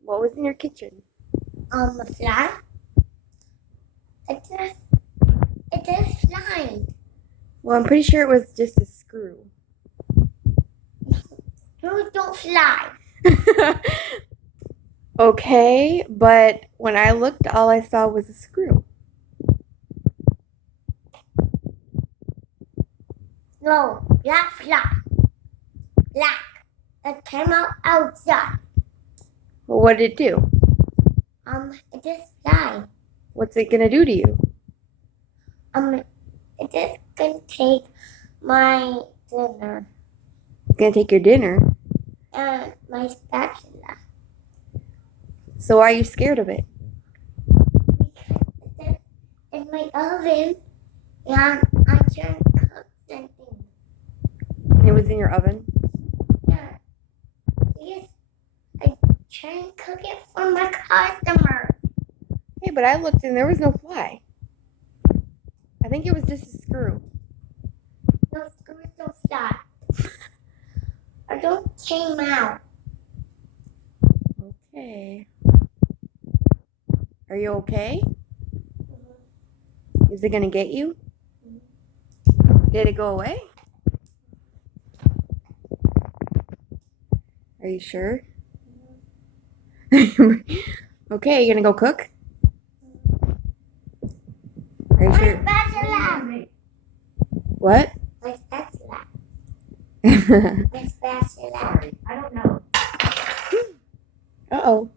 What was in your kitchen? A fly. It is flying. Well, I'm pretty sure it was just a screw. Screws don't fly. Okay, but when I looked, all I saw was a screw. No, black fly. Black. It came out outside. Well, what did it do? It is fly. What's it gonna do to you? It is gonna take my dinner It's gonna take your dinner. and my spatula So why are you scared of it? because it is in my oven and I can cook something. It was in your oven? Yeah. Yes, I try and cook it for my customers. Hey, but I looked and there was no fly. I think it was just a screw. No screws don't fly. I don't came out. Okay. Are you okay? Is it gonna get you? Did it go away? Are you sure? Okay, you gonna go cook? Are you My sure? spatula. What? My spatula. Uh My spatula. Sorry, I don't know. oh.